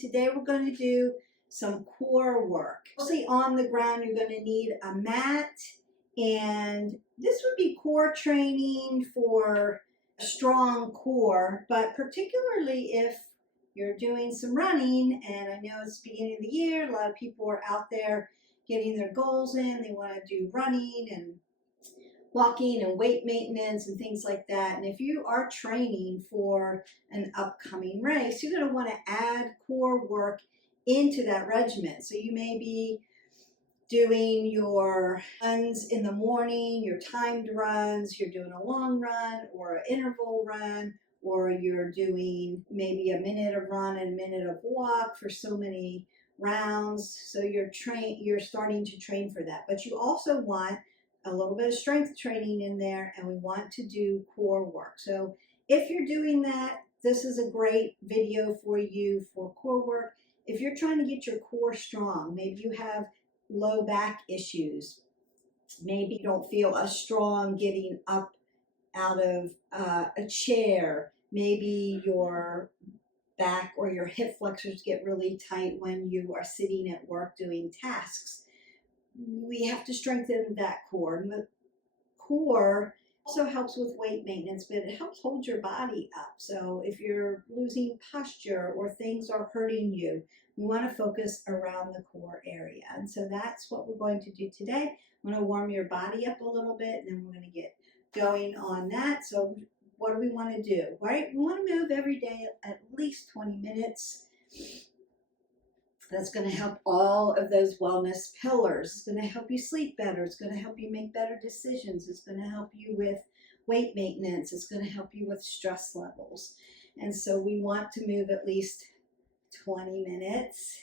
Today we're going to do some core work. Mostly on the ground, you're going to need a mat, and this would be core training for a strong core, but particularly if you're doing some running, and I know it's the beginning of the year, a lot of people are out there getting their goals in. They want to do running and walking and weight maintenance and things like that. And if you are training for an upcoming race, you're going to want to add core work into that regimen. So you may be doing your runs in the morning, your timed runs, you're doing a long run or an interval run, or you're doing maybe a minute of run and a minute of walk for so many rounds. So you're starting to train for that. But you also want a little bit of strength training in there, and we want to do core work. So if you're doing that, this is a great video for you for core work. If you're trying to get your core strong, maybe you have low back issues, maybe you don't feel as strong getting up out of a chair, maybe your back or your hip flexors get really tight when you are sitting at work doing tasks. We have to strengthen that core. And the core also helps with weight maintenance, but it helps hold your body up. So if you're losing posture or things are hurting you, we want to focus around the core area. And so that's what we're going to do today. I'm going to warm your body up a little bit, and then we're going to get going on that. So what do we want to do? Right? We want to move every day at least 20 minutes. That's going to help all of those wellness pillars. It's going to help you sleep better. It's going to help you make better decisions. It's going to help you with weight maintenance. It's going to help you with stress levels. And so we want to move at least 20 minutes.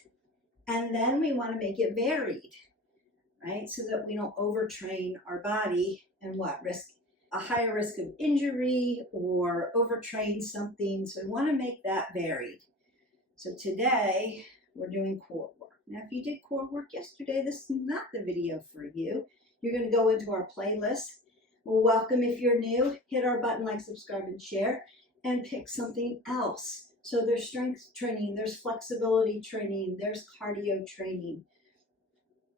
And then we want to make it varied, right? So that we don't overtrain our body and risk a higher risk of injury or overtrain something. So we want to make that varied. So today, we're doing core work. Now, if you did core work yesterday, this is not the video for you. You're going to go into our playlist. Welcome if you're new. Hit our button, like, subscribe, and share, and pick something else. So there's strength training, there's flexibility training, there's cardio training.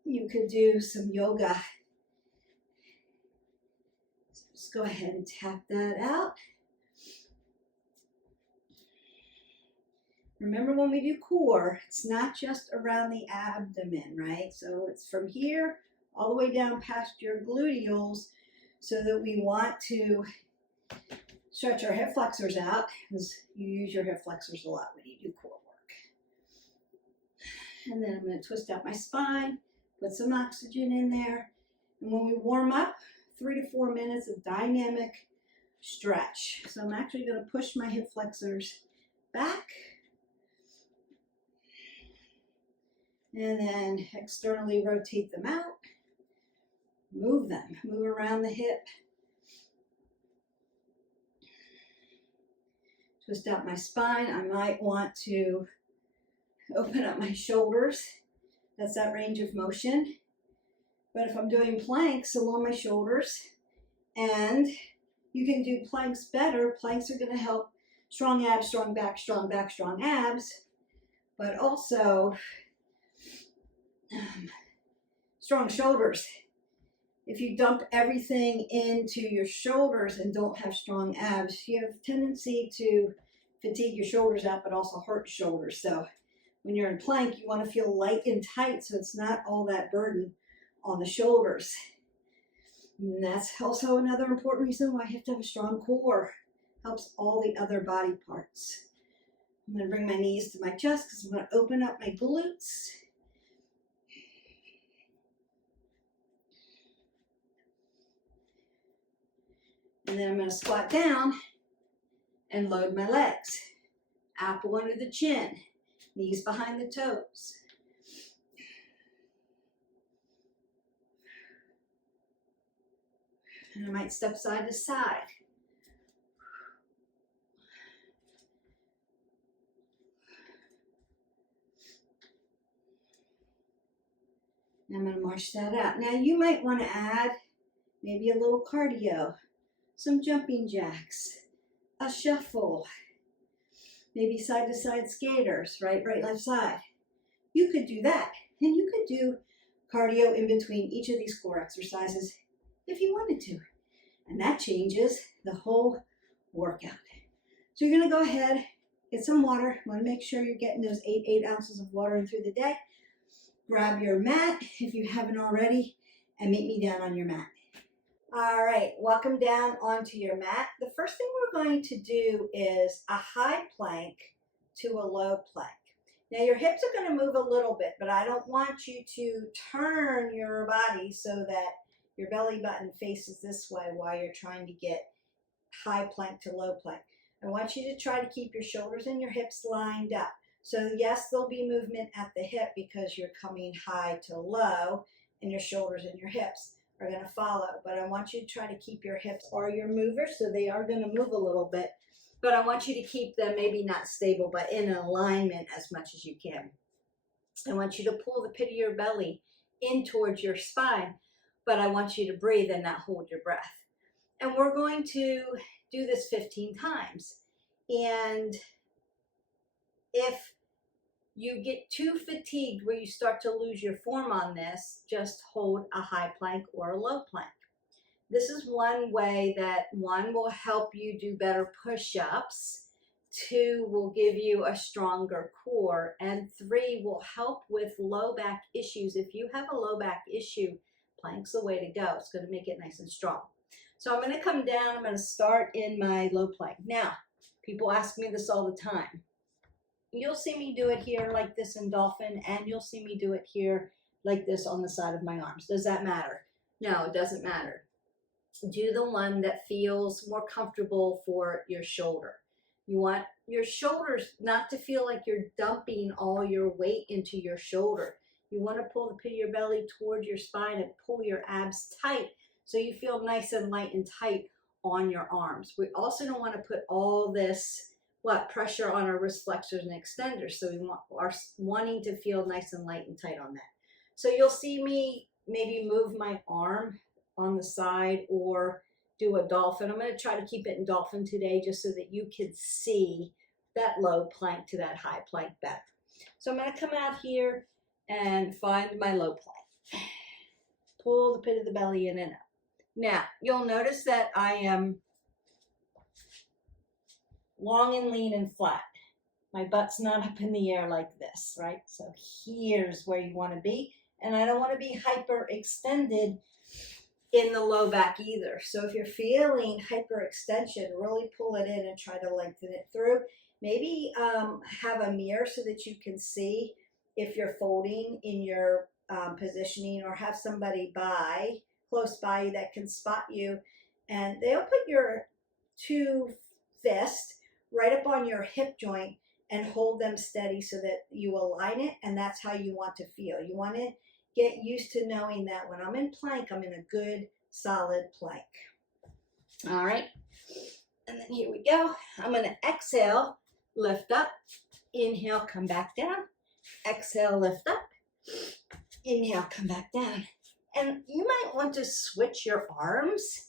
You could do some yoga. So just go ahead and tap that out. Remember, when we do core, it's not just around the abdomen, right? So it's from here all the way down past your gluteals, so that we want to stretch our hip flexors out, because you use your hip flexors a lot when you do core work. And then I'm going to twist out my spine, put some oxygen in there. And when we warm up, 3 to 4 minutes of dynamic stretch. So I'm actually going to push my hip flexors back, and then externally rotate them out, move them, move around the hip, twist out my spine. I might want to open up my shoulders. That's that range of motion. But if I'm doing planks along my shoulders, and you can do planks better, planks are going to help strong abs, strong back, strong abs, but also strong shoulders. If you dump everything into your shoulders and don't have strong abs, you have a tendency to fatigue your shoulders out, but also hurt your shoulders. So when you're in plank, you want to feel light and tight, so it's not all that burden on the shoulders. And that's also another important reason why you have to have a strong core. Helps all the other body parts. I'm going to bring my knees to my chest, because I'm going to open up my glutes. And then I'm going to squat down and load my legs. Apple under the chin, knees behind the toes. And I might step side to side. And I'm going to march that out. Now you might want to add maybe a little cardio, some jumping jacks, a shuffle, maybe side to side skaters, right, left side. You could do that. And you could do cardio in between each of these core exercises if you wanted to. And that changes the whole workout. So you're gonna go ahead, get some water. You wanna make sure you're getting those 8 ounces of water in through the day. Grab your mat if you haven't already, and meet me down on your mat. All right, welcome down onto your mat. The first thing we're going to do is a high plank to a low plank. Now your hips are going to move a little bit, but I don't want you to turn your body so that your belly button faces this way while you're trying to get high plank to low plank. I want you to try to keep your shoulders and your hips lined up. So yes, there'll be movement at the hip because you're coming high to low, and your shoulders and your hips are going to follow. But I want you to try to keep your hips or your movers, so they are going to move a little bit. But I want you to keep them maybe not stable, but in alignment as much as you can. I want you to pull the pit of your belly in towards your spine, but I want you to breathe and not hold your breath. And we're going to do this 15 times. And if you get too fatigued where you start to lose your form on this, just hold a high plank or a low plank. This is one way that 1 will help you do better push-ups, 2 will give you a stronger core, and 3 will help with low back issues. If you have a low back issue, plank's the way to go. It's going to make it nice and strong. So I'm going to come down. I'm going to start in my low plank. Now, people ask me this all the time. You'll see me do it here like this in dolphin, and you'll see me do it here like this on the side of my arms. Does that matter? No, it doesn't matter. Do the one that feels more comfortable for your shoulder. You want your shoulders not to feel like you're dumping all your weight into your shoulder. You want to pull the pit of your belly towards your spine and pull your abs tight so you feel nice and light and tight on your arms. We also don't want to put all this pressure on our wrist flexors and extenders. So we are wanting to feel nice and light and tight on that. So you'll see me maybe move my arm on the side or do a dolphin. I'm going to try to keep it in dolphin today just so that you can see that low plank to that high plank better. So I'm going to come out here and find my low plank. Pull the pit of the belly in and up. Now, you'll notice that I am long and lean and flat. My butt's not up in the air like this, right? So here's where you want to be. And I don't want to be hyperextended in the low back either. So if you're feeling hyperextension, really pull it in and try to lengthen it through. Maybe have a mirror so that you can see if you're folding in your positioning, or have somebody close by you that can spot you. And they'll put your 2 fists right up on your hip joint and hold them steady so that you align it, and that's how you want to feel. You want to get used to knowing that when I'm in plank, I'm in a good, solid plank. All right, and then here we go. I'm going to exhale, lift up, inhale, come back down, exhale, lift up, inhale, come back down. And you might want to switch your arms.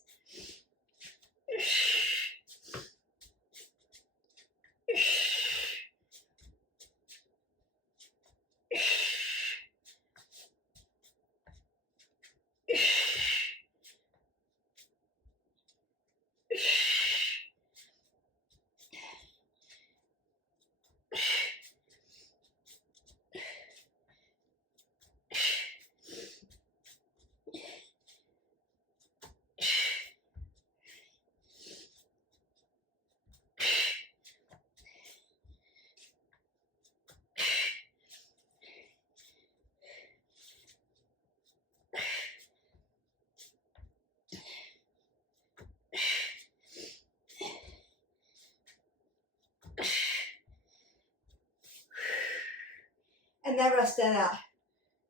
And then rest that out.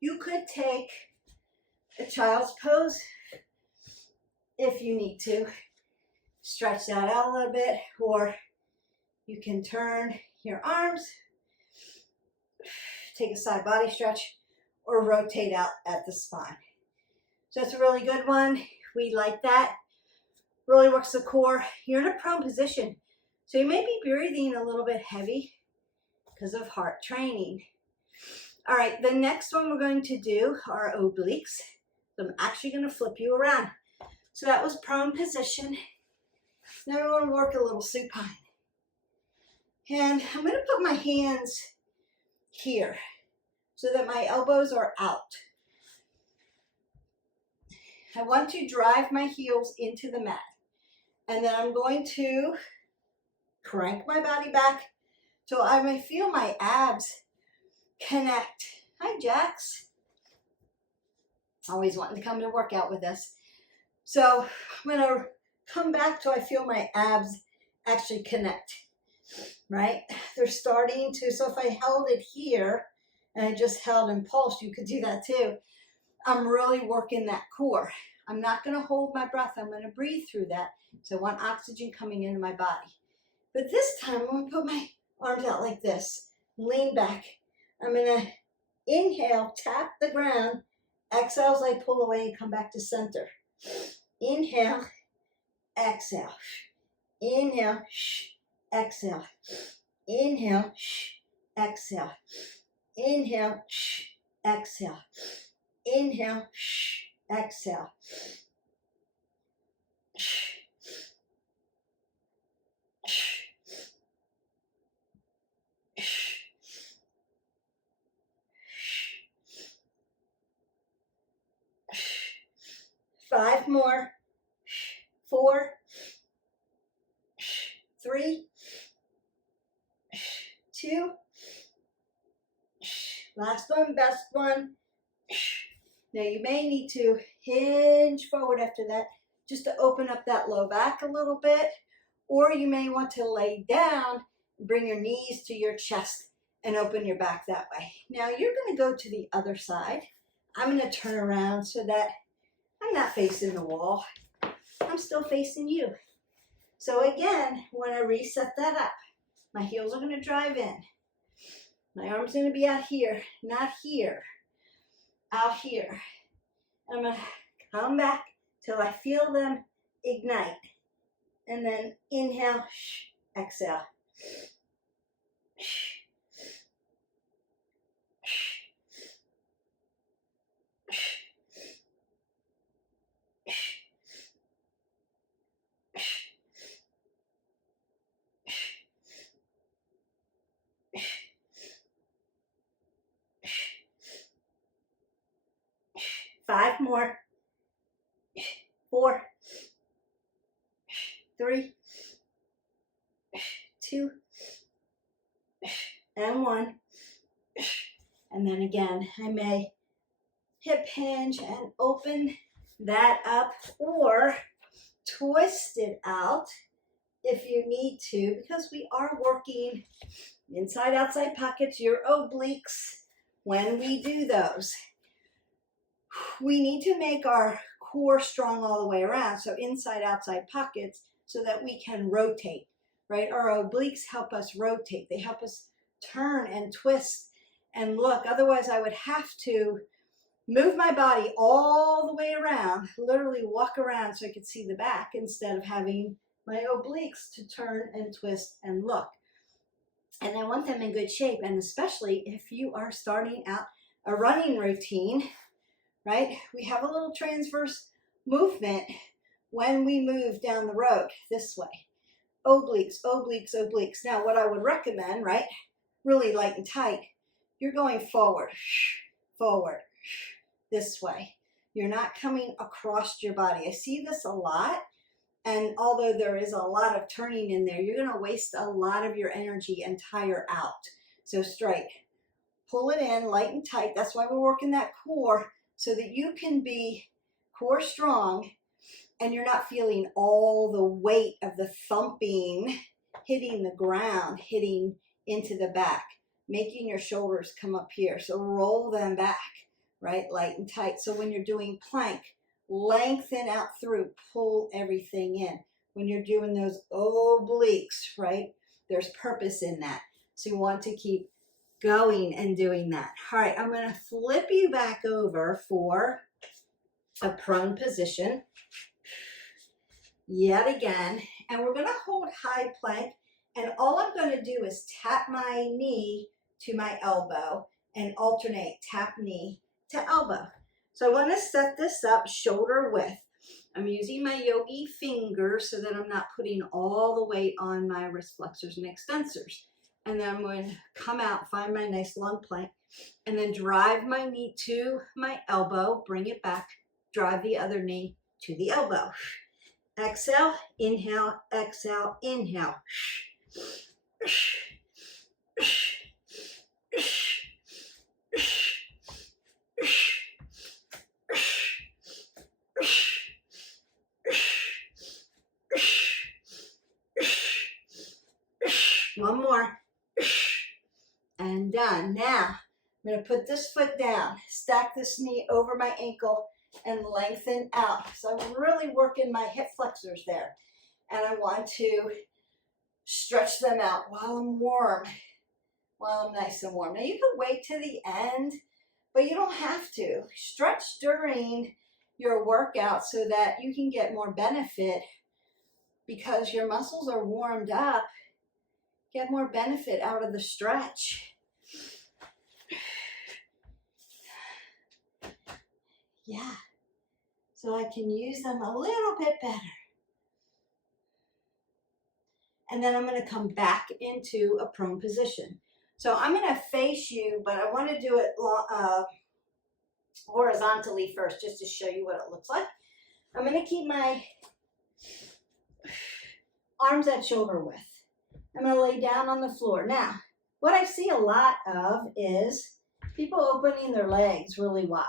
You could take a child's pose if you need to. Stretch that out a little bit, or you can turn your arms, take a side body stretch, or rotate out at the spine. So it's a really good one. We like that. Really works the core. You're in a prone position, So you may be breathing a little bit heavy because of heart training. All right, the next one we're going to do are obliques. So I'm actually going to flip you around. So that was prone position. Now we're going to work a little supine. And I'm going to put my hands here so that my elbows are out. I want to drive my heels into the mat. And then I'm going to crank my body back so I may feel my abs connect. Hi, Jax. Always wanting to come to work out with us. So I'm going to come back till I feel my abs actually connect, right? They're starting to, so if I held it here and I just held and pulsed, you could do that too. I'm really working that core. I'm not going to hold my breath. I'm going to breathe through that. So I want oxygen coming into my body. But this time I'm going to put my arms out like this, lean back. I'm going to inhale, tap the ground. Exhale as I pull away and come back to center. Inhale, exhale. Inhale, exhale. Inhale, exhale. Inhale, exhale. Inhale, exhale. 5 more. 4, 3, 2. Last one, best one. Now you may need to hinge forward after that just to open up that low back a little bit, or you may want to lay down, bring your knees to your chest and open your back that way. Now you're going to go to the other side. I'm going to turn around so that I'm not facing the wall. I'm still facing you. So again, when I reset that up, my heels are going to drive in. My arm's going to be out here, not here, out here. I'm going to come back till I feel them ignite. And then inhale, exhale. 5 more. 4, 3, 2, and 1. And then again, I may hip hinge and open that up or twist it out if you need to, because we are working inside outside pockets, your obliques. When we do those, we need to make our core strong all the way around, so inside outside pockets, so that we can rotate, right? Our obliques help us rotate. They help us turn and twist and look. Otherwise I would have to move my body all the way around, literally walk around so I could see the back, instead of having my obliques to turn and twist and look. And I want them in good shape, and especially if you are starting out a running routine, right? We have a little transverse movement when we move down the road this way. Obliques, obliques, obliques. Now what I would recommend, right, really light and tight, you're going forward, forward, this way. You're not coming across your body. I see this a lot, and although there is a lot of turning in there, you're going to waste a lot of your energy and tire out. So straight, pull it in, light and tight. That's why we're working that core, so that you can be core strong and you're not feeling all the weight of the thumping hitting the ground, hitting into the back, making your shoulders come up here. So roll them back, right? Light and tight. So when you're doing plank, lengthen out through, pull everything in. When you're doing those obliques, right? There's purpose in that. So you want to keep going and doing that. All right, I'm going to flip you back over for a prone position yet again, and we're going to hold high plank And all I'm going to do is tap my knee to my elbow and alternate tap knee to elbow. So I want to set this up shoulder width. I'm using my yogi fingers so that I'm not putting all the weight on my wrist flexors and extensors. And then I'm going to come out, find my nice long plank, and then drive my knee to my elbow, bring it back, drive the other knee to the elbow. Exhale, inhale, exhale, inhale. One more. And done. Now, I'm going to put this foot down, stack this knee over my ankle, and lengthen out. So I'm really working my hip flexors there. And I want to stretch them out while I'm warm, while I'm nice and warm. Now you can wait to the end, but you don't have to. Stretch during your workout so that you can get more benefit because your muscles are warmed up. Get more benefit out of the stretch. Yeah, so I can use them a little bit better. And then I'm going to come back into a prone position. So I'm going to face you, but I want to do it horizontally first, just to show you what it looks like. I'm going to keep my arms at shoulder width. I'm going to lay down on the floor. Now, what I see a lot of is people opening their legs really wide.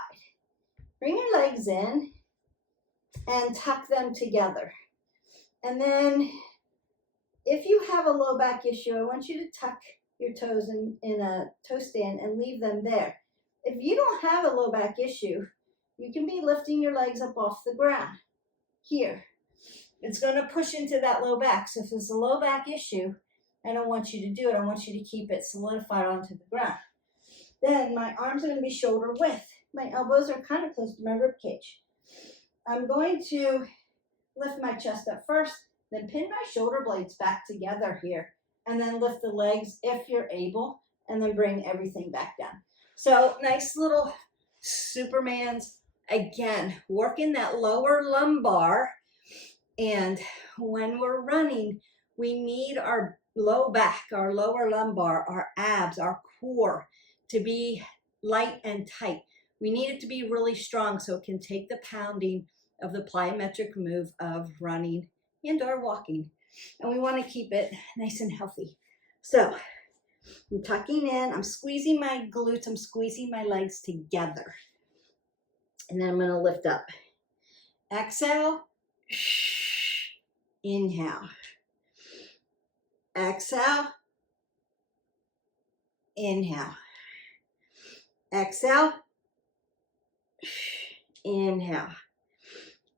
Bring your legs in and tuck them together. And then if you have a low back issue, I want you to tuck your toes in a toe stand and leave them there. If you don't have a low back issue, you can be lifting your legs up off the ground. Here. It's going to push into that low back. So if there's a low back issue, I don't want you to do it. I want you to keep it solidified onto the ground. Then my arms are going to be shoulder width. My elbows are kind of close to my rib cage. I'm going to lift my chest up first, then pin my shoulder blades back together here, and then lift the legs if you're able, and then bring everything back down. So nice little Supermans. Again, working that lower lumbar. And when we're running, we need our low back, our lower lumbar, our abs, our core to be light and tight. We need it to be really strong so it can take the pounding of the plyometric move of running and or walking. And we want to keep it nice and healthy. So I'm tucking in, I'm squeezing my glutes, I'm squeezing my legs together. And then I'm going to lift up. Exhale. Inhale. Exhale. Inhale. Exhale. Inhale.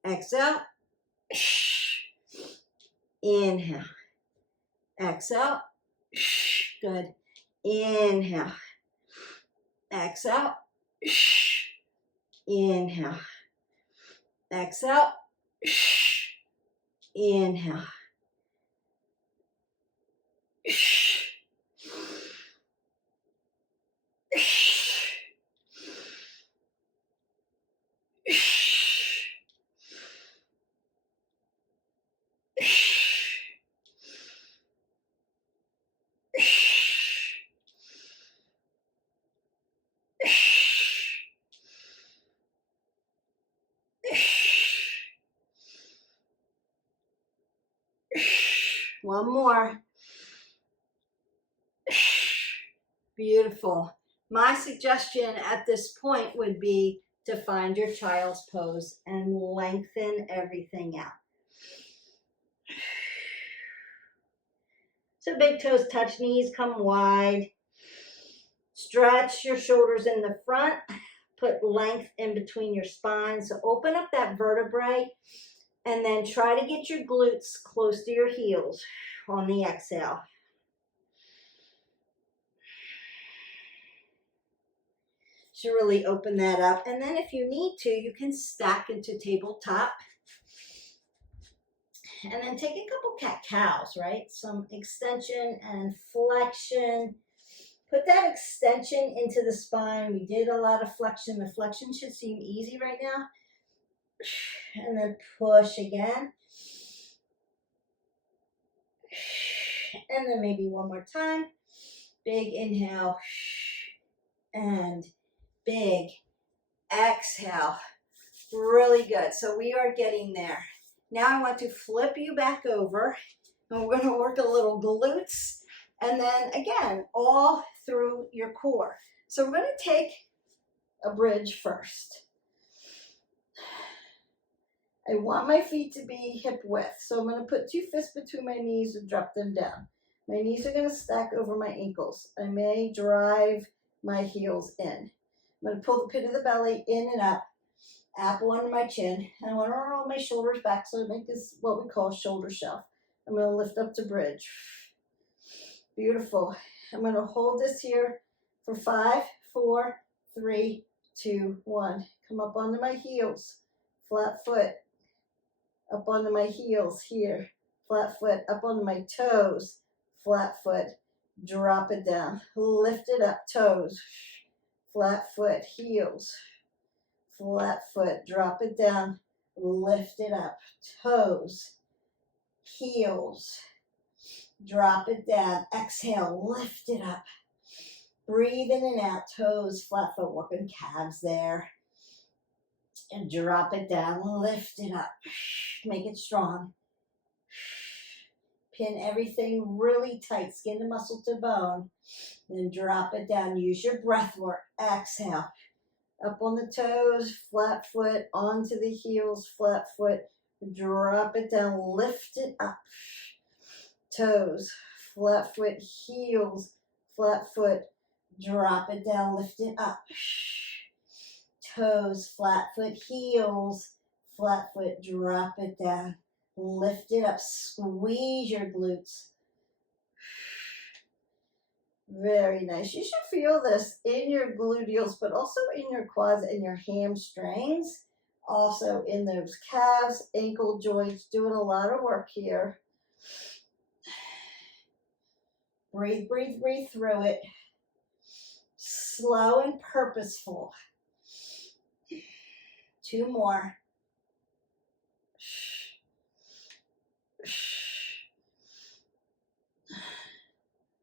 Exhale. Inhale. Exhale. Good. Inhale. Exhale. Inhale. Exhale. Inhale. One more. Beautiful. My suggestion at this point would be to find your child's pose and lengthen everything out. So big toes touch knees, come wide. Stretch your shoulders in the front. Put length in between your spine. So open up that vertebrae and then try to get your glutes close to your heels on the exhale. Should really open that up. And then if you need to, you can stack into tabletop. And then take a couple cat-cows, right? Some extension and flexion. Put that extension into the spine. We did a lot of flexion. The flexion should seem easy right now. And then push again. And then maybe one more time. Big inhale. And big exhale. Really good. So we are getting there. Now I want to flip you back over. And we're going to work a little glutes. And then again, all through your core. So we're going to take a bridge first. I want my feet to be hip width. So I'm going to put 2 fists between my knees and drop them down. My knees are going to stack over my ankles. I may drive my heels in. I'm going to pull the pit of the belly in and up, apple under my chin. And I want to roll my shoulders back so I make this what we call shoulder shelf. I'm going to lift up to bridge. Beautiful. I'm going to hold this here for 5, 4, 3, 2, 1. Come up onto my heels, flat foot. Up onto my heels here, flat foot. Up onto my toes, flat foot. Drop it down. Lift it up, toes. Flat foot, heels. Flat foot. Drop it down. Lift it up, toes. Heels. Drop it down. Exhale, lift it up. Breathe in and out, toes, flat foot, working calves there. And drop it down, lift it up. Make it strong. Pin everything really tight, skin to muscle to bone. Then drop it down. Use your breath work. Exhale. Up on the toes, flat foot, onto the heels, flat foot. Drop it down, lift it up. Toes, flat foot, heels, flat foot. Drop it down, lift it up. Toes, flat foot, heels, flat foot. Drop it down, lift it up. Squeeze your glutes. Very nice. You should feel this in your gluteals, but also in your quads and your hamstrings. Also in those calves, ankle joints. Doing a lot of work here. Breathe, breathe, breathe through it. Slow and purposeful. 2 more.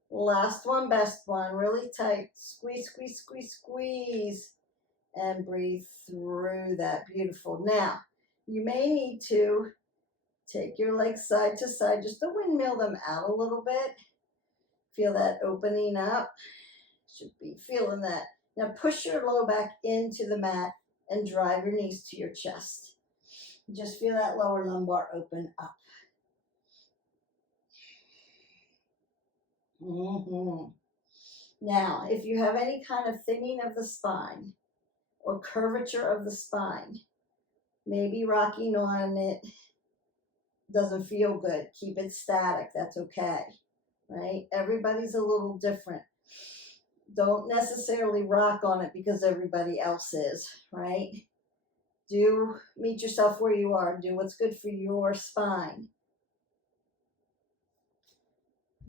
Last one, best one. Really tight. Squeeze, squeeze, squeeze, squeeze. And breathe through that. Beautiful. Now, you may need to take your legs side to side just to windmill them out a little bit. Feel that opening up. Should be feeling that. Now push your low back into the mat and drive your knees to your chest. Just feel that lower lumbar open up. Now, if you have any kind of thinning of the spine or curvature of the spine, maybe rocking on it doesn't feel good. Keep it static. That's okay, right? Everybody's a little different. Don't necessarily rock on it because everybody else is, right? Do meet yourself where you are. Do what's good for your spine.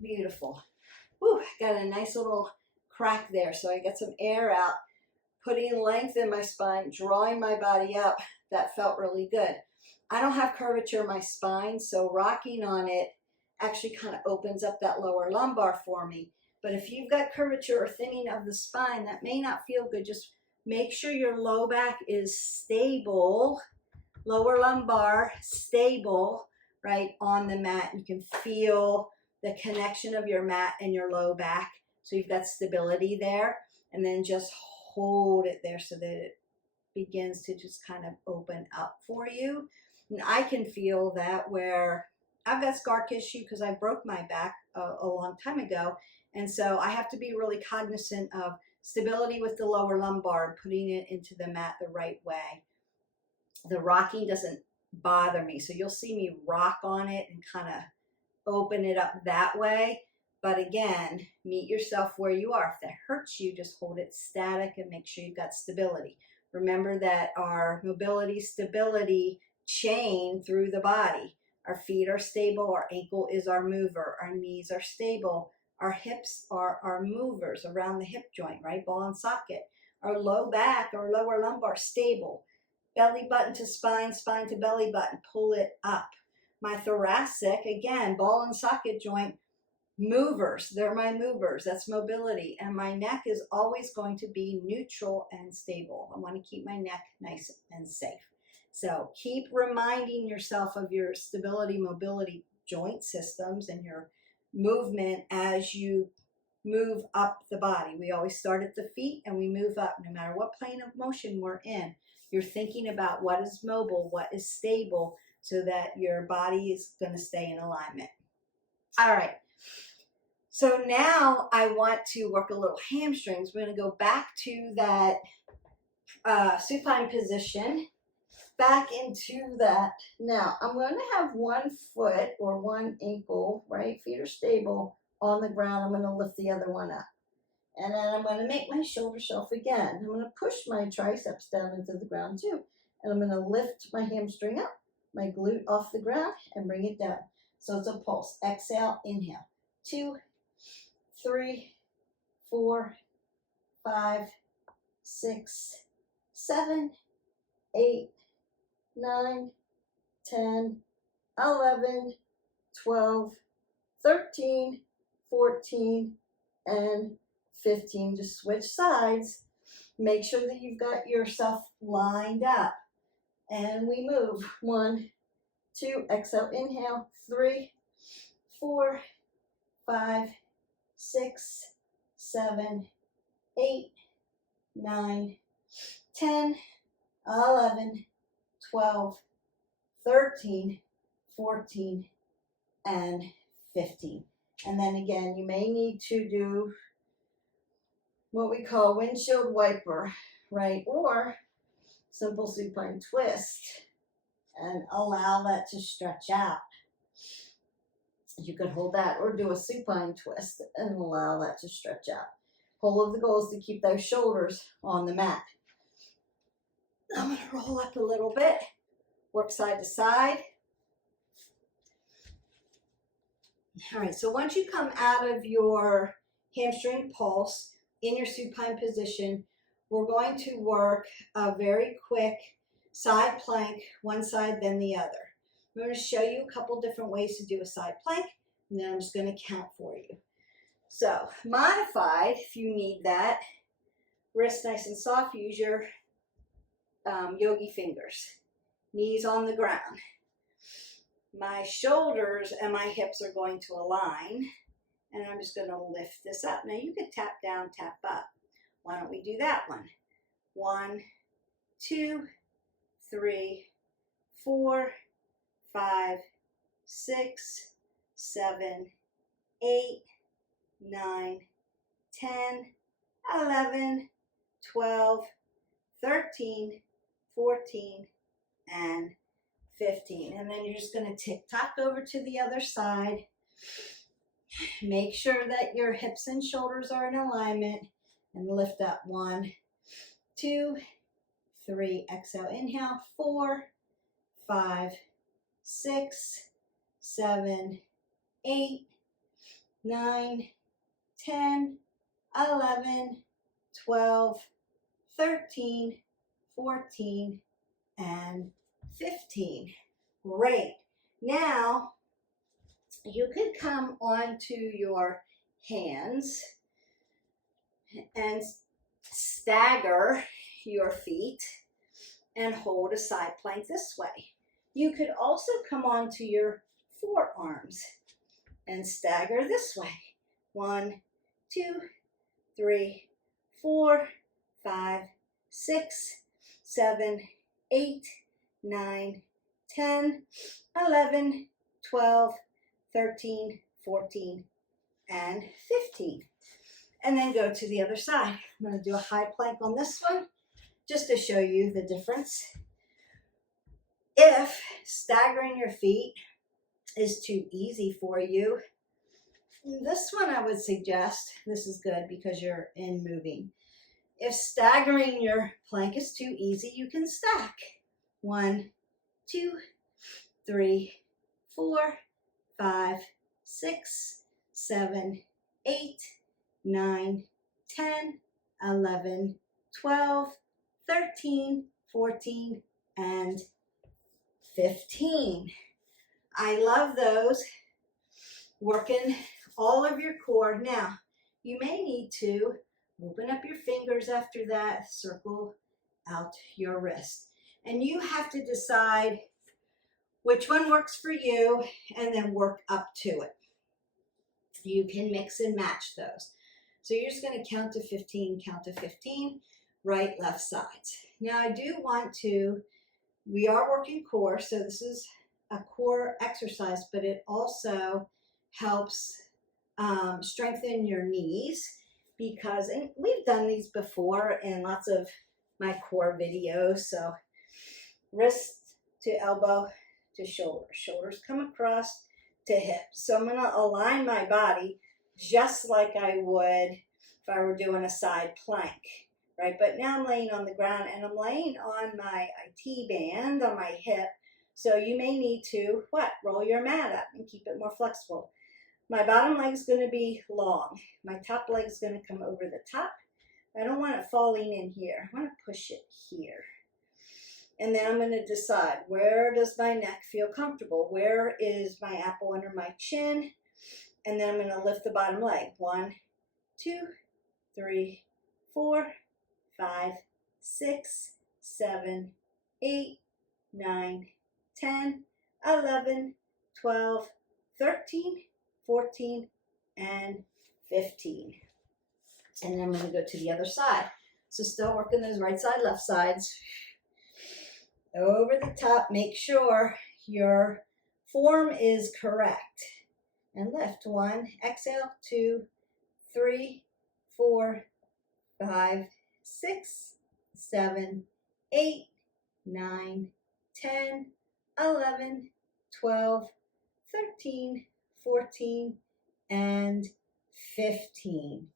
Beautiful. Whew, got a nice little crack there, so I got some air out, putting length in my spine, drawing my body up. That felt really good. I don't have curvature in my spine, so rocking on it actually kind of opens up that lower lumbar for me. But if you've got curvature or thinning of the spine, that may not feel good. Just make sure your low back is stable, lower lumbar stable, right on the mat. You can feel the connection of your mat and your low back. So you've got stability there. And then just hold it there so that it begins to just kind of open up for you. And I can feel that where I've got scar tissue because I broke my back a long time ago. And so I have to be really cognizant of stability with the lower lumbar and putting it into the mat the right way. The rocking doesn't bother me. So you'll see me rock on it and kind of open it up that way. But again, meet yourself where you are. If that hurts you, just hold it static and make sure you've got stability. Remember that our mobility, stability chain through the body. Our feet are stable. Our ankle is our mover. Our knees are stable. Our hips are our movers around the hip joint, right? Ball and socket. Our low back, our lower lumbar, stable. Belly button to spine, spine to belly button. Pull it up. My thoracic, again, ball and socket joint, movers. They're my movers. That's mobility. And my neck is always going to be neutral and stable. I want to keep my neck nice and safe. So keep reminding yourself of your stability, mobility, joint systems and your movement as you move up the body. We always start at the feet and we move up no matter what plane of motion we're in. You're thinking about what is mobile, what is stable, so that your body is going to stay in alignment. All right. So now I want to work a little hamstrings. We're going to go back to that supine position, back into that. Now I'm going to have one foot or one ankle, right? Feet are stable on the ground. I'm going to lift the other one up. And then I'm going to make my shoulder shelf again. I'm going to push my triceps down into the ground too. And I'm going to lift my hamstring up, my glute off the ground, and bring it down. So it's a pulse. Exhale, inhale. 2, 3, 4, 5, 6, 7, 8, 9, 10, 11, 12, 13, 14, and 15. Just switch sides. Make sure that you've got yourself lined up. And we move. 1, 2, exhale, inhale. 3, 4, 5, 6, 7, 8, 9, 10, 11, 12, 13, 14, and 15. And then again, you may need to do what we call windshield wiper, right? Or simple supine twist and allow that to stretch out. You could hold that or do a supine twist and allow that to stretch out. Whole of the goal is to keep those shoulders on the mat. I'm going to roll up a little bit, work side to side. All right, so once you come out of your hamstring pulse in your supine position, we're going to work a very quick side plank, one side, then the other. I'm going to show you a couple different ways to do a side plank, and then I'm just going to count for you. So, modified, if you need that, wrist nice and soft, use your yogi fingers. Knees on the ground. My shoulders and my hips are going to align, and I'm just going to lift this up. Now, you could tap down, tap up. Why don't we do that one? 1, 2, 3, 4, 5, 6, 7, 8, 9, 10, 11, 12, 13, 14, and 15. And then you're just going to tick-tock over to the other side. Make sure that your hips and shoulders are in alignment and lift up. 1, 2, 3. Exhale, inhale. 4, 5, 6, 7, 8, 9, 10, 11, 12, 13, 14, and 15. Great. Now, you could come onto your hands and stagger your feet and hold a side plank this way. You could also come onto your forearms and stagger this way. 1, 2, 3, 4, 5, 6, 7, 8, 9, 10, 11, 12, 13, 14, and 15. And then go to the other side. I'm going to do a high plank on this one just to show you the difference. If staggering your feet is too easy for you, this one I would suggest, this is good because you're in moving. If staggering your plank is too easy, you can stack. 1, 2, 3, 4, 5, 6, 7, 8, 9, 10, 11, 12, 13, 14, and 15. I love those. Working all of your core. Now, you may need to open up your fingers after that, circle out your wrist. And you have to decide which one works for you and then work up to it. You can mix and match those. So you're just going to count to 15, right, left sides. Now I do want to, we are working core, so this is a core exercise, but it also helps strengthen your knees because, and we've done these before in lots of my core videos. So wrist to elbow to shoulder, shoulders come across to hip. So I'm going to align my body just like I would if I were doing a side plank, right? But now I'm laying on the ground and I'm laying on my IT band on my hip. So you may need to, roll your mat up and keep it more flexible. My bottom leg is going to be long. My top leg is going to come over the top. I don't want it falling in here. I want to push it here. And then I'm going to decide, where does my neck feel comfortable? Where is my apple under my chin? And then I'm going to lift the bottom leg. 1, 2, 3, 4, 5, 6, 7, 8, 9, 10, 11, 12, 13, 14, and 15. And then I'm going to go to the other side. So still working those right side, left sides. Over the top, make sure your form is correct. And lift. 1, exhale, 2, 3, 4, 5, 6, 7, 8, 9, 10, 11, 12, 13, 14, and 15.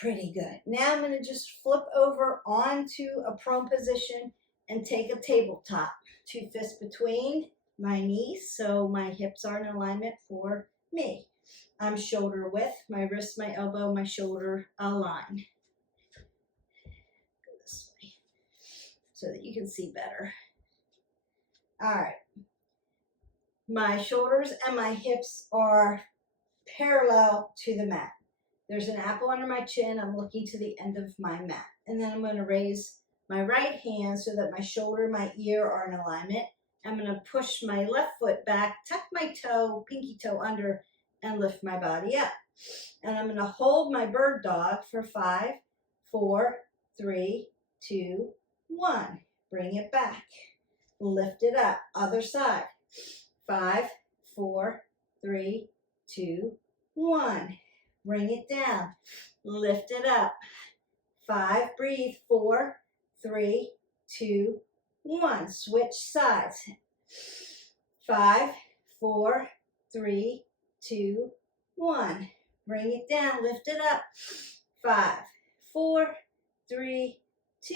Pretty good. Now I'm going to just flip over onto a prone position and take a tabletop. 2 fists between my knees so my hips are in alignment for me. I'm shoulder width, my wrist, my elbow, my shoulder align. Go this way so that you can see better. All right. My shoulders and my hips are parallel to the mat. There's an apple under my chin. I'm looking to the end of my mat. And then I'm going to raise my right hand so that my shoulder, my ear are in alignment. I'm going to push my left foot back, tuck my toe, pinky toe under, and lift my body up. And I'm going to hold my bird dog for 5, 4, 3, 2, 1. Bring it back. Lift it up. Other side. 5, 4, 3, 2, 1. Bring it down. Lift it up. 5, breathe. 4, 3, 2, 1. Switch sides. 5, 4, 3, 2, 1. Bring it down. Lift it up. 5, 4, 3, 2,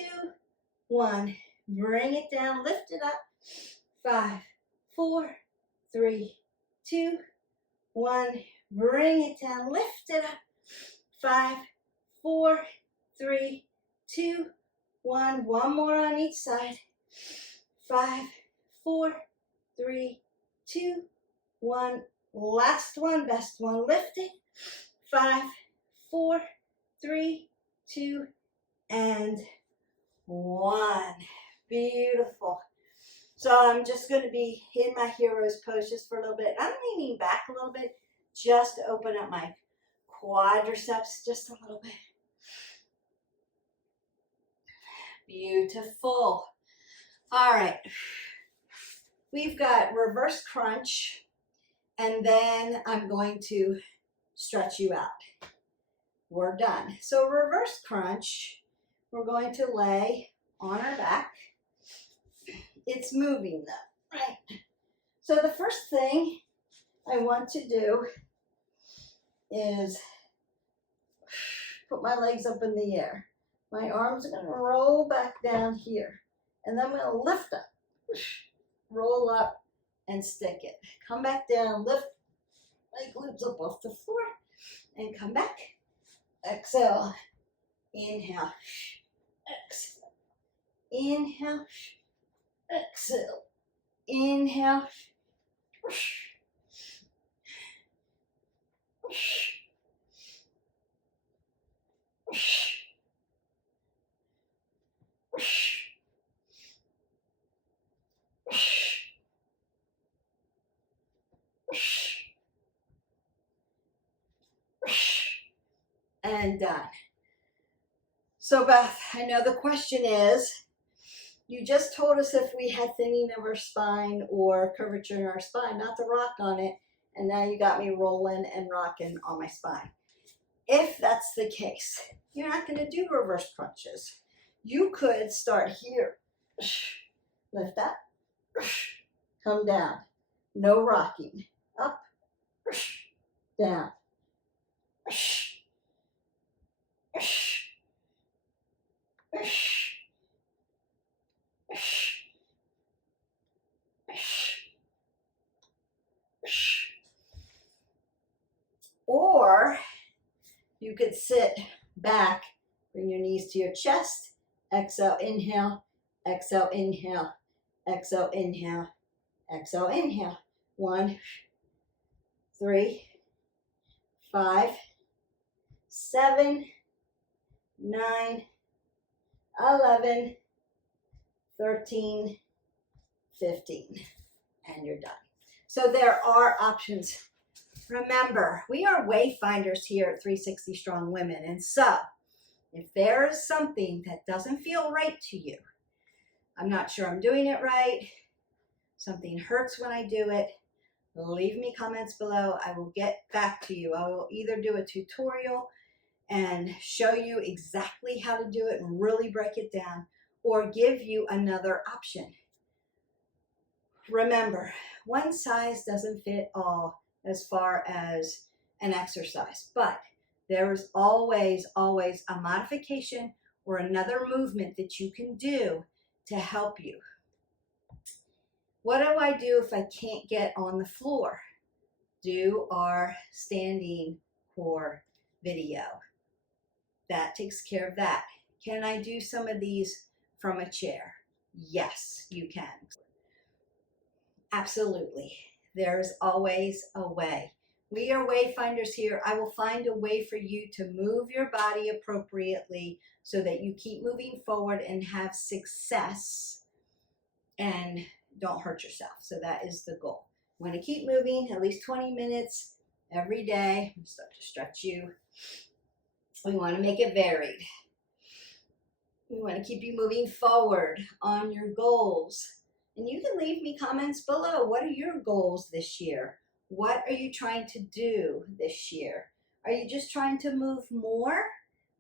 1. Bring it down. Lift it up. 5, 4, 3, 2, 1. Bring it down. Lift it up. 5, 4, 3, 2, 1. One more on each side. 5, 4, 3, 2, 1. Last one, best one. Lift it. 5, 4, 3, 2, and 1. Beautiful. So I'm just going to be in my hero's pose just for a little bit. I'm leaning back a little bit just to open up my quadriceps just a little bit. Beautiful. All right. We've got reverse crunch, and then I'm going to stretch you out. We're done. So reverse crunch, we're going to lay on our back. It's moving though, right? So the first thing I want to do is put my legs up in the air. My arms are going to roll back down here. And then I'm going to lift up, roll up, and stick it. Come back down, lift my glutes up off the floor, and come back. Exhale, inhale, exhale, inhale, exhale, inhale, and done. So Beth, I know the question is, you just told us if we had thinning of our spine or curvature in our spine, not to rock on it, and now you got me rolling and rocking on my spine. If that's the case, you're not going to do reverse crunches. You could start here, lift that, come down, no rocking, up, down, or you could sit back, bring your knees to your chest, exhale, inhale, exhale, inhale, exhale, inhale, exhale, inhale. 1, 3, 5, 7, 9, 11, 13, 15, and you're done. So there are options. Remember, we are wayfinders here at 360 Strong Women, and so if there is something that doesn't feel right to you, I'm not sure I'm doing it right, something hurts when I do it, leave me comments below. I will get back to you. I will either do a tutorial and show you exactly how to do it and really break it down, or give you another option. Remember, one size doesn't fit all as far as an exercise, but there is always a modification or another movement that you can do to help you. What do I do if I can't get on the floor? Do our standing core video. That takes care of that. Can I do some of these from a chair? Yes, you can. Absolutely. There's always a way. We are wayfinders here. I will find a way for you to move your body appropriately so that you keep moving forward and have success and don't hurt yourself. So that is the goal. You want to keep moving at least 20 minutes every day. I'm start to stretch you. We want to make it varied. We want to keep you moving forward on your goals. And you can leave me comments below. What are your goals this year? What are you trying to do this year? Are you just trying to move more?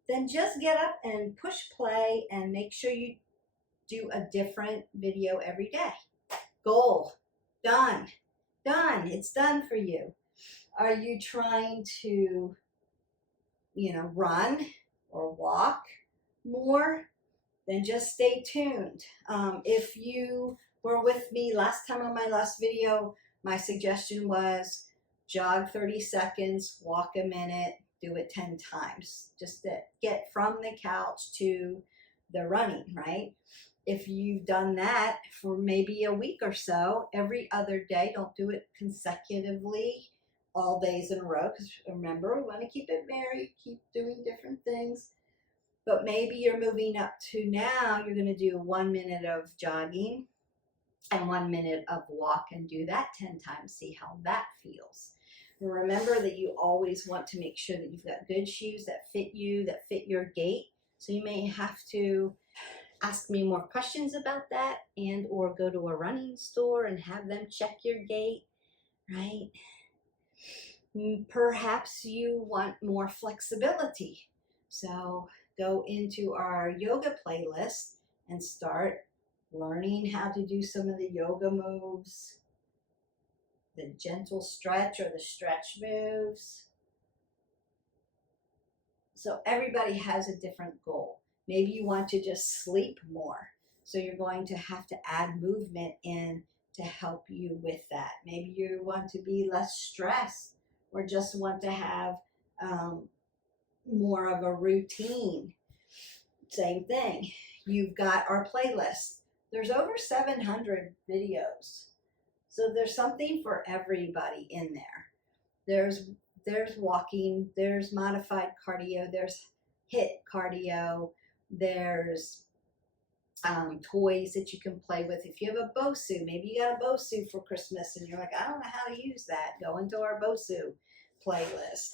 Then just get up and push play and make sure you do a different video every day. Goal, done, done. It's done for you. Are you trying to, run or walk more? Then just stay tuned. If you were with me last time on my last video, my suggestion was jog 30 seconds, walk a minute, do it 10 times, just to get from the couch to the running, right? If you've done that for maybe a week or so, every other day, don't do it consecutively all days in a row, because remember, we want to keep it varied, keep doing different things. But maybe you're moving up to now, you're going to do 1 minute of jogging and 1 minute of walk, and do that 10 times, see how that feels. And remember that you always want to make sure that you've got good shoes that fit you, that fit your gait. So you may have to ask me more questions about that, and or go to a running store and have them check your gait, right? Perhaps you want more flexibility. So go into our yoga playlist and start learning how to do some of the yoga moves, the gentle stretch or the stretch moves. So everybody has a different goal. Maybe you want to just sleep more. So you're going to have to add movement in to help you with that. Maybe you want to be less stressed or just want to have more of a routine. Same thing. You've got our playlist. There's over 700 videos. So there's something for everybody in there. There's walking, there's modified cardio, there's HIIT cardio, there's toys that you can play with. If you have a BOSU, maybe you got a BOSU for Christmas and you're like, I don't know how to use that. Go into our BOSU playlist.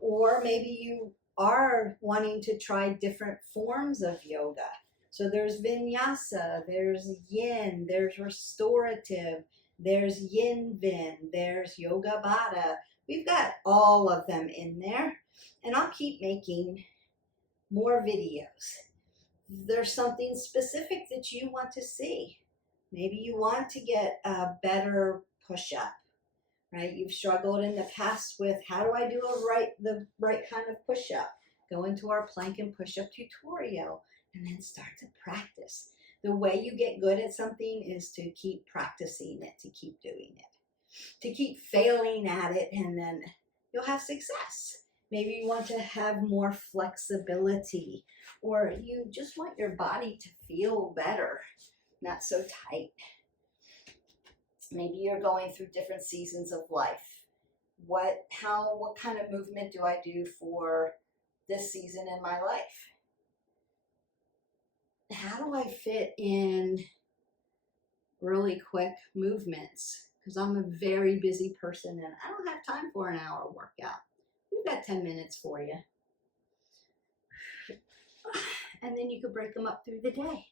Or maybe you are wanting to try different forms of yoga. So there's vinyasa, there's yin, there's restorative, there's yin vin, there's yoga bada. We've got all of them in there, and I'll keep making more videos. There's something specific that you want to see. Maybe you want to get a better push-up, right? You've struggled in the past with how do I do the right kind of push-up? Go into our plank and push-up tutorial and then start to practice. The way you get good at something is to keep practicing it, to keep doing it, to keep failing at it, and then you'll have success. Maybe you want to have more flexibility, or you just want your body to feel better, not so tight. Maybe you're going through different seasons of life. What kind of movement do I do for this season in my life? How do I fit in really quick movements? Because I'm a very busy person and I don't have time for an hour workout. We've got 10 minutes for you. And then you could break them up through the day.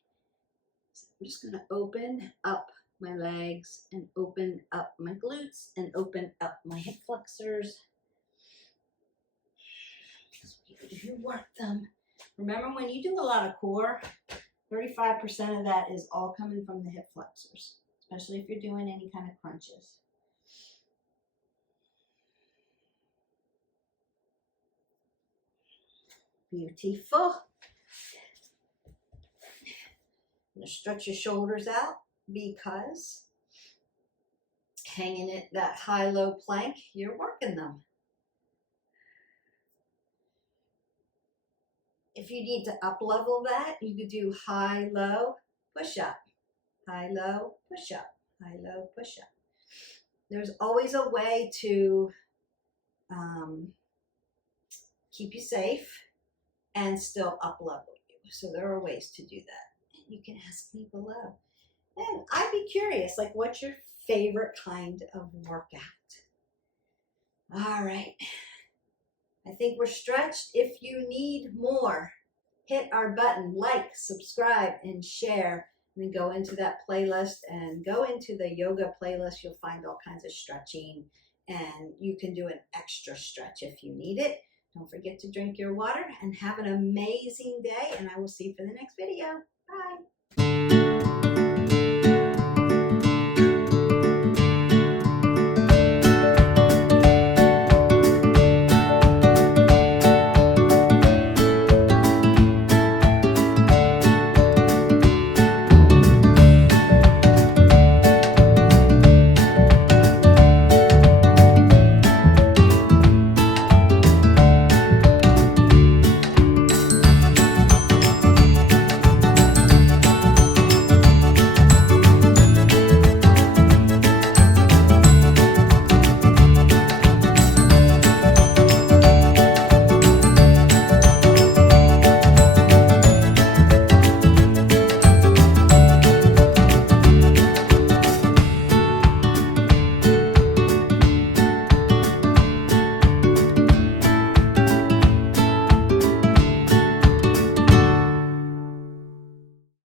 So I'm just going to open up my legs and open up my glutes and open up my hip flexors. You work them. Remember, when you do a lot of core, 35% of that is all coming from the hip flexors, especially if you're doing any kind of crunches. Beautiful. I'm going to stretch your shoulders out because hanging at that high-low plank, you're working them. If you need to up-level that, you could do high-low push-up, high-low push-up, high-low push-up. There's always a way to keep you safe and still up-level you. So there are ways to do that. And you can ask me below. And I'd be curious, like, what's your favorite kind of workout? All right. I think we're stretched. If you need more, hit our button, like, subscribe, and share. And then go into that playlist and go into the yoga playlist. You'll find all kinds of stretching, and you can do an extra stretch if you need it. Don't forget to drink your water and have an amazing day, and I will see you for the next video. Bye.